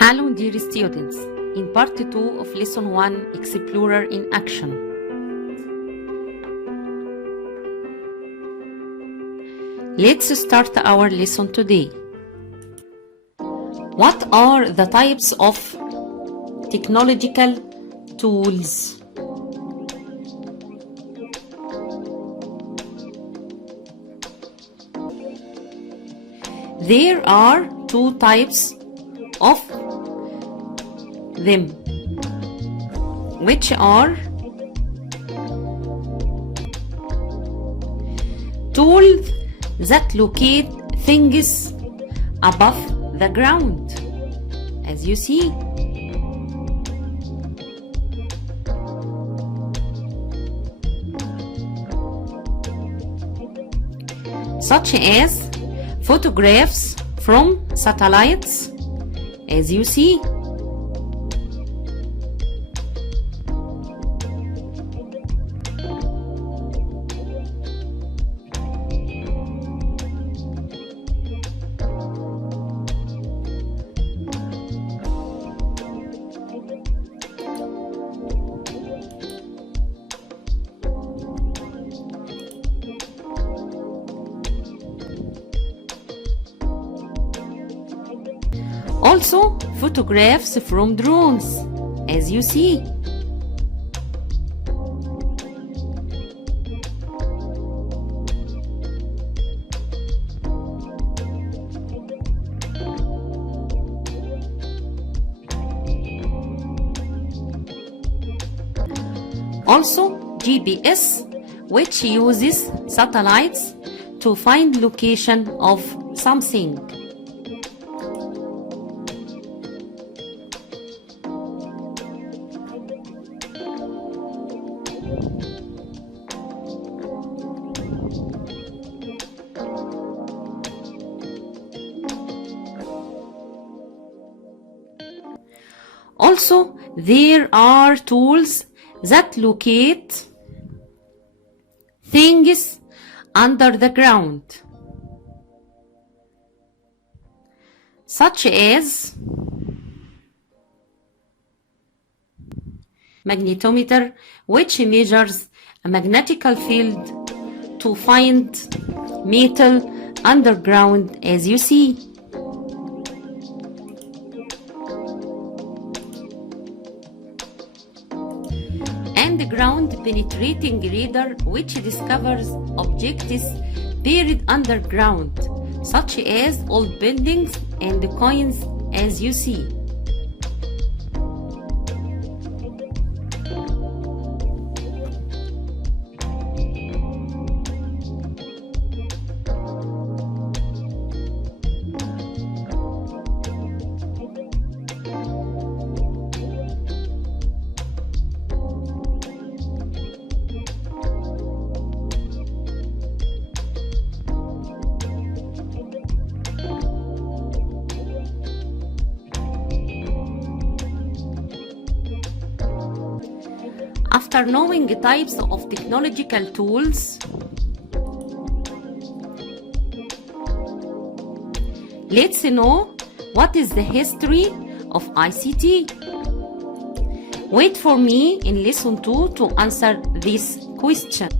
Hello dear students, in part 2 of lesson 1 Explorer in Action. Let's start our lesson today. What are the types of technological tools? There are two types of them, which are tools that locate things above the ground, as you see. Such as photographs from satellites, as you see. Also, photographs from drones, as you see. Also, GPS, which uses satellites to find location of something. Also, there are tools that locate things under the ground, such as magnetometer, which measures a magnetical field to find metal underground, as you see. And the ground penetrating radar, which discovers objects buried underground, such as old buildings and coins, as you see. After knowing the types of technological tools, let's know what is the history of ICT. Wait for me in lesson 2 to answer this question.